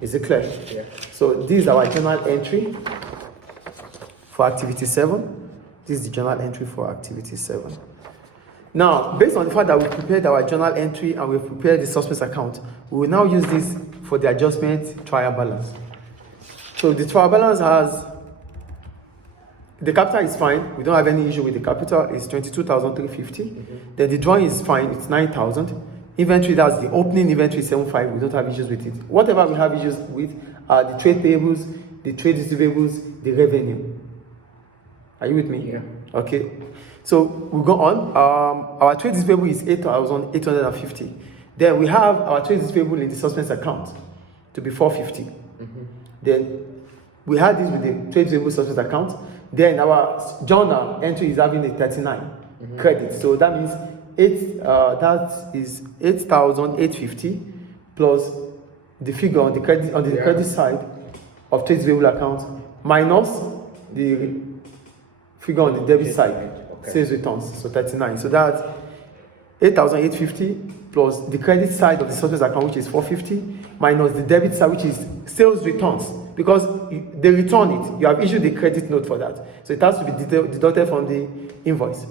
Is it clear? Yeah. So this is our journal entry for activity 7. This is the journal entry for activity 7. Now, based on the fact that we prepared our journal entry and we've prepared the suspect's account, we will now use this for the adjustment trial balance. So the trial balance has, the capital is fine. We don't have any issue with the capital. It's 22,350. Then the drawing is fine. It's 9,000. Inventory, that's the opening inventory, 7.5. We don't have issues with it. Whatever we have issues with are the trade payables, the trade receivables, the revenue. Are you with me? Yeah. Okay. So we go on. Our trade receivable is 8,850. Then we have our trade receivable in the suspense account to be 450. Then we had this with the trade receivable suspense account. Then our journal entry is having a 39 credit. So that means that is 8,850 plus the figure on the credit side of trade receivable account minus the figure on the debit side. Sales returns, so 39. So that's 8,850 plus the credit side of the suspense account, which is 450, minus the debit side, which is sales returns. Because they return it, you have issued the credit note for that. So it has to be deducted from the invoice.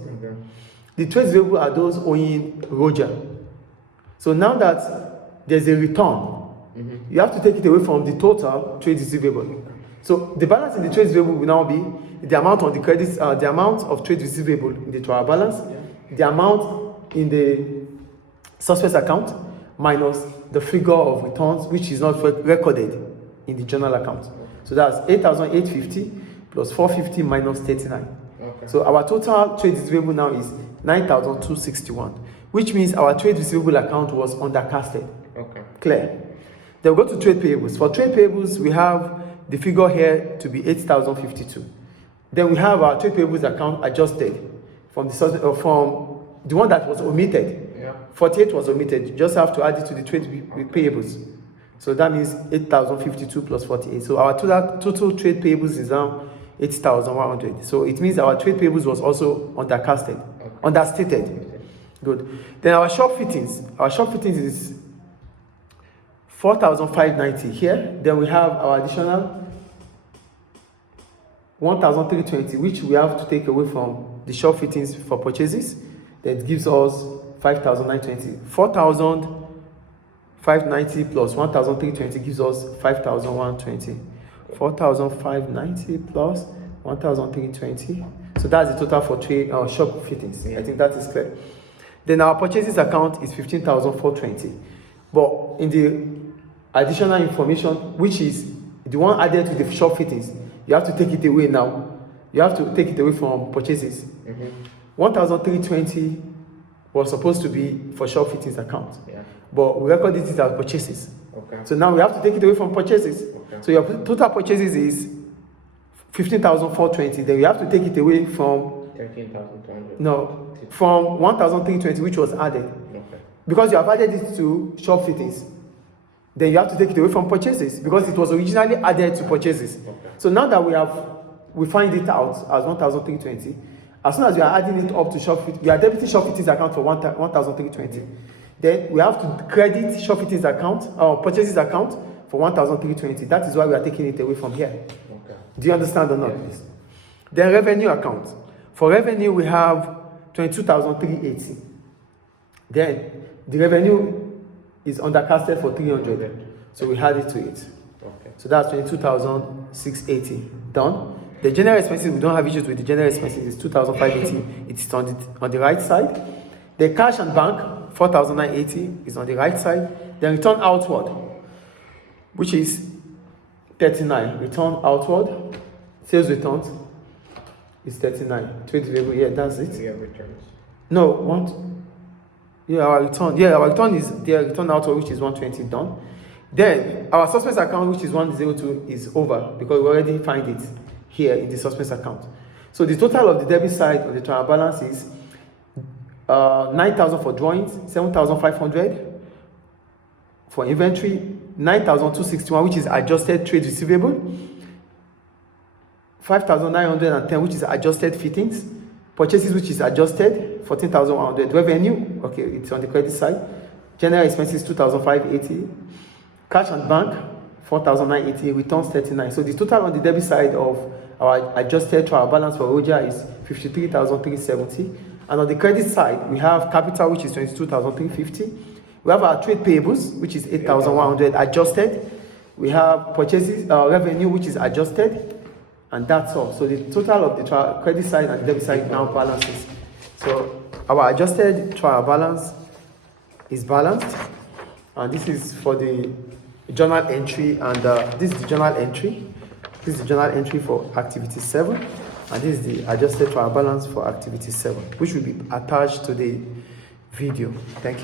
The trade receivable are those owing Roger. So now that there's a return, you have to take it away from the total trade receivable. So the balance in the trade receivable will now be the amount on the credits, the amount of trade receivable in the trial balance, the amount in the suspect's account, minus the figure of returns, which is not recorded in the journal account. So that's 8,850 plus 450 minus 39. So our total trade receivable now is 9,261, which means our trade receivable account was undercasted. Clear? Then we go to trade payables. For trade payables, we have the figure here to be 8,052. Then we have our trade payables account adjusted from the one that was omitted. 48 was omitted. You just have to add it to the trade payables. So that means 8,052 plus 48. So our total trade payables is now 8,100. So it means our trade payables was also understated. Good. Then our shop fittings. Our shop fittings is 4,590 here. Then we have our additional 1,320, which we have to take away from the shop fittings for purchases. That gives us 5,920. 4,590 plus 1,320 gives us 5,120. 4,590 plus 1,320. So that's the total for trade shop fittings. I think that is clear. Then our purchases account is 15,420. But in the additional information, which is the one added to the shop fittings, you have to take it away now. You have to take it away from purchases. 1,320 was supposed to be for shop fittings account. But we recorded it as purchases. So now we have to take it away from purchases. So your total purchases is 15,420. Then you have to take it away from 13,200. No, from 1,320, which was added. Because you have added it to shop fittings. Then you have to take it away from purchases because it was originally added to purchases. So now that we find it out as 1,320, as soon as we are adding it up to shop fittings, we are debiting shop fittings account for 1,320. Then we have to credit shop fittings account or purchases account for 1,320. That is why we are taking it away from here. Do you understand or not? Yes. Then revenue account. For revenue, we have 22,380. Then the revenue is undercasted for 300. So we add it to it. So that's 22,680. Done. The general expenses, we don't have issues with the general expenses. It's 2,580. It's on the right side. The cash and bank, 4,980 is on the right side. Then return outward, which is 39. Return outward. Sales returns is 39. Trade receivable, yeah, that's it. We have returns. No, our return is there. Return outward, which is 120, done. Then our suspense account, which is 102, is over because we already find it here in the suspense account. So the total of the debit side of the trial balance is 9,000 for drawings, 7,500 for inventory, 9,261, which is adjusted trade receivable, 5,910, which is adjusted fittings, purchases, which is adjusted, 14,100, revenue, okay, it's on the credit side, general expenses, 2,580, cash and bank, 4,980, returns 39. So the total on the debit side of our adjusted trial balance for Roger is 53,370. And on the credit side, we have capital, which is 22,350. We have our trade payables, which is 8,100 adjusted. We have purchases revenue, which is adjusted, and that's all. So the total of the trial credit side and the debit side now balances. So our adjusted trial balance is balanced, and this is for the journal entry, and this is the journal entry. This is the journal entry for activity 7, and this is the adjusted trial balance for activity 7, which will be attached to the video. Thank you.